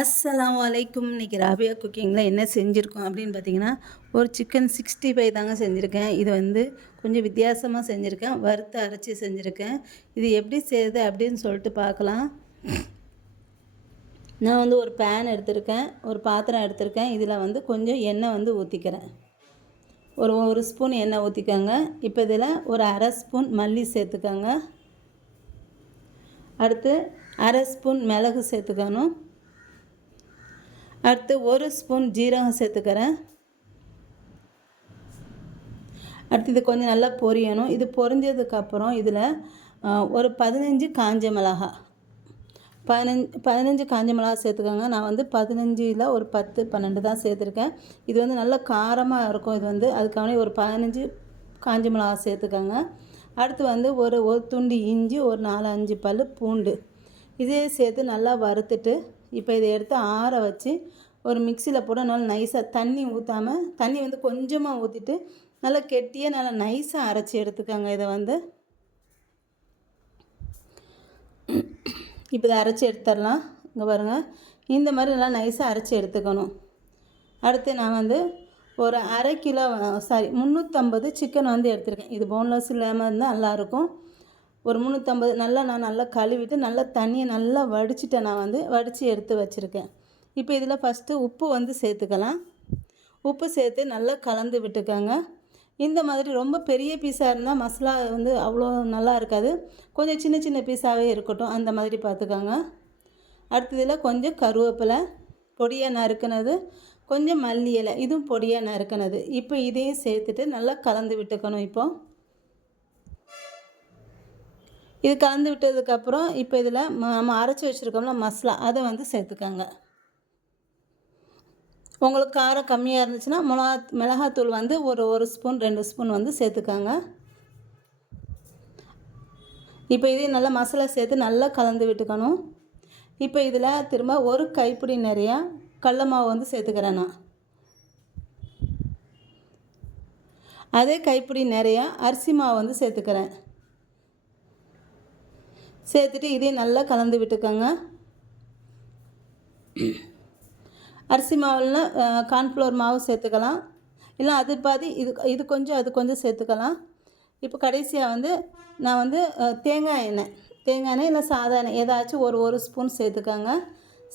அஸ்லாம் வலைக்கும் இன்றைக்கி ராபியா குக்கிங்கில் என்ன செஞ்சுருக்கோம் அப்படின்னு பார்த்தீங்கன்னா ஒரு சிக்கன் சிக்ஸ்டி ஃபைவ் தாங்க செஞ்சுருக்கேன். இது வந்து கொஞ்சம் வித்தியாசமாக செஞ்சுருக்கேன். வறுத்து அரைச்சி செஞ்சுருக்கேன். இது எப்படி செய்யுது அப்படின்னு சொல்லிட்டு பார்க்கலாம். நான் வந்து ஒரு பேன் எடுத்திருக்கேன். ஒரு பாத்திரம் எடுத்திருக்கேன். இதில் வந்து கொஞ்சம் எண்ணெய் வந்து ஊற்றிக்கிறேன் ஒரு ஒரு ஸ்பூன் எண்ணெய் ஊற்றிக்கோங்க இப்போ இதில் ஒரு அரை ஸ்பூன் மல்லி சேர்த்துக்கோங்க. அடுத்து அரை ஸ்பூன் மிளகு சேர்த்துக்கணும். அடுத்து ஒரு ஸ்பூன் ஜீரகம் சேர்த்துக்கிறேன். அடுத்து இது கொஞ்சம் நல்லா பொரியணும். இது பொரிஞ்சதுக்கப்புறம் இதில் ஒரு பதினஞ்சு காஞ்ச மிளகா. பதினஞ்சு பதினஞ்சு காஞ்ச மிளகா சேர்த்துக்கோங்க. நான் வந்து பதினஞ்சில் ஒரு பத்து பன்னெண்டு தான் சேர்த்துருக்கேன். இது வந்து நல்லா காரமாக இருக்கும். இது வந்து அதுக்கான ஒரு பதினஞ்சு காஞ்ச மிளகா சேர்த்துக்கோங்க. அடுத்து வந்து ஒரு ஒரு துண்டு இஞ்சி ஒரு நாலு அஞ்சு பல் பூண்டு. இதே சேர்த்து நல்லா வறுத்துட்டு இப்போ இதை எடுத்து ஆற வச்சு ஒரு மிக்சியில் போட நல்லா நைஸாக தண்ணி ஊற்றாமல் தண்ணி வந்து கொஞ்சமாக ஊற்றிட்டு நல்லா கெட்டியாக நல்லா நைஸாக அரைச்சி எடுத்துக்கோங்க இதை வந்து. இப்போ இதை அரைச்சி எடுத்துடலாம். இங்கே பாருங்கள் இந்த மாதிரி நல்லா நைஸாக அரைச்சி எடுத்துக்கணும். அடுத்து நான் வந்து ஒரு அரை கிலோ சாரி முந்நூற்றம்பது சிக்கன் வந்து எடுத்திருக்கேன். இது போன்லெஸ் இல்லாமல் இருந்தால் நல்லாயிருக்கும் ஒரு முந்நூற்றம்பது நல்லா நான் நல்லா கழுவிட்டு நல்லா தண்ணியை நல்லா வடிச்சிட்டேன் நான் வந்து வடித்து எடுத்து வச்சுருக்கேன். இப்போ இதில் ஃபஸ்ட்டு உப்பு வந்து சேர்த்துக்கலாம். உப்பு சேர்த்து நல்லா கலந்து விட்டுக்கோங்க. இந்த மாதிரி ரொம்ப பெரிய பீஸாக இருந்தால் மசாலா வந்து அவ்வளோ நல்லா இருக்காது. கொஞ்சம் சின்ன சின்ன பீஸாகவே இருக்கட்டும் அந்த மாதிரி பார்த்துக்கோங்க. அடுத்ததில் கொஞ்சம் கருவேப்பிலை பொடியாக நறுக்கினது கொஞ்சம் மல்லி இலை இதுவும் பொடியாக நறுக்கினது. இப்போ இதையும் சேர்த்துட்டு நல்லா கலந்து விட்டுக்கணும் இப்போது இது கலந்து விட்டதுக்கப்புறம் இப்போ இதில் நம்ம அரைச்சி வச்சுருக்கோம்ல மசாலா அதை வந்து சேர்த்துக்கோங்க. உங்களுக்கு காரம் கம்மியாக இருந்துச்சுன்னா மிளகா மிளகாத்தூள் வந்து ஒரு ஒரு ஸ்பூன் ரெண்டு ஸ்பூன் வந்து சேர்த்துக்கோங்க. இப்போ இதே நல்லா மசாலா சேர்த்து நல்லா கலந்து விட்டுக்கணும். இப்போ இதில் திரும்ப ஒரு கைப்பிடி நிறையா கடல மாவு வந்து சேர்த்துக்கிறேன் நான். அதே கைப்பிடி நிறையா அரிசி மாவு வந்து சேர்த்துக்கிறேன். சேர்த்துட்டு இதையும் நல்லா கலந்து விட்டுக்கோங்க. அரிசி மாவில் கார்ன்ஃப்ளவர் மாவு சேர்த்துக்கலாம். இல்லை அது பாதி இது இது கொஞ்சம் அது கொஞ்சம் சேர்த்துக்கலாம். இப்போ கடைசியாக வந்து நான் வந்து தேங்காய் எண்ணெய். தேங்காய் எண்ணெய் இல்லை சாதா எண்ணெய். ஏதாச்சும் ஒரு ஒரு ஸ்பூன் சேர்த்துக்கோங்க.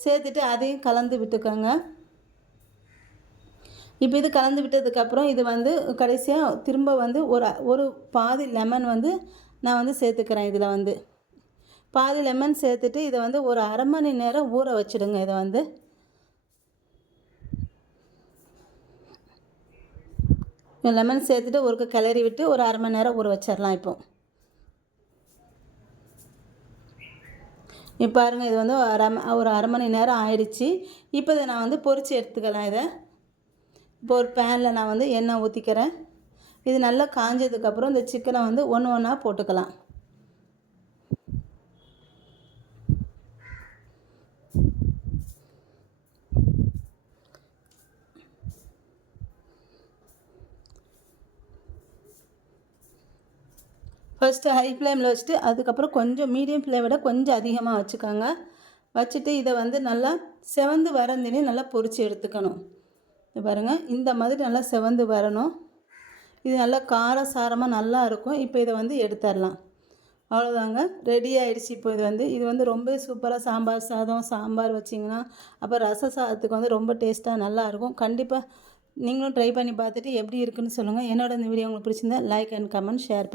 சேர்த்துட்டு அதையும் கலந்து விட்டுக்கோங்க. இப்போ இது கலந்து விட்டதுக்கப்புறம் இது வந்து கடைசியாக திரும்ப வந்து ஒரு ஒரு பாதி லெமன் வந்து நான் வந்து சேர்த்துக்கிறேன் இதில் வந்து. பாதி லெமன் சேர்த்துட்டு இதை வந்து ஒரு அரை மணி நேரம் ஊற வச்சுடுங்க. இதை வந்து லெமன் சேர்த்துட்டு ஒரு கிளறி விட்டு ஒரு அரை மணி நேரம் ஊற வச்சிடலாம் இப்போ. இப்போ பாருங்கள் இது வந்து அரை ஒரு அரை மணி நேரம் ஆயிடுச்சு. இப்போ இதை நான் வந்து பொறிச்சு எடுத்துக்கலாம் இதை. இப்போ ஒரு பேனில் நான் வந்து எண்ணெய் ஊற்றிக்கிறேன் இது நல்லா காஞ்சதுக்கப்புறம் இந்த சிக்கனை வந்து ஒன்று ஒன்றா போட்டுக்கலாம். ஃபஸ்ட்டு ஹை ஃப்ளேமில் வச்சுட்டு அதுக்கப்புறம் கொஞ்சம் மீடியம் ஃப்ளேம் விட கொஞ்சம் அதிகமாக வச்சுக்கோங்க. வச்சுட்டு இதை வந்து நல்லா செவந்து வரந்தினே நல்லா பொறிச்சு எடுத்துக்கணும். பாருங்கள் இந்த மாதிரி நல்லா செவந்து வரணும். இது நல்லா காரசாரமாக நல்லா இருக்கும். இப்போ இதை வந்து எடுத்துடலாம். அவ்வளோதாங்க ரெடி ஆகிடுச்சு இப்போ இது வந்து இது வந்து ரொம்ப சூப்பராக சாம்பார் சாதம் சாம்பார் வச்சிங்கன்னா அப்போ ரச சாதத்துக்கு வந்து ரொம்ப டேஸ்ட்டாக நல்லாயிருக்கும். கண்டிப்பாக நீங்களும் ட்ரை பண்ணி பார்த்துட்டு எப்படி இருக்குன்னு சொல்லுங்கள் என்னோட இந்த வீடியோ உங்களுக்கு பிடிச்சிருந்தா லைக் அண்ட் கமெண்ட் ஷேர்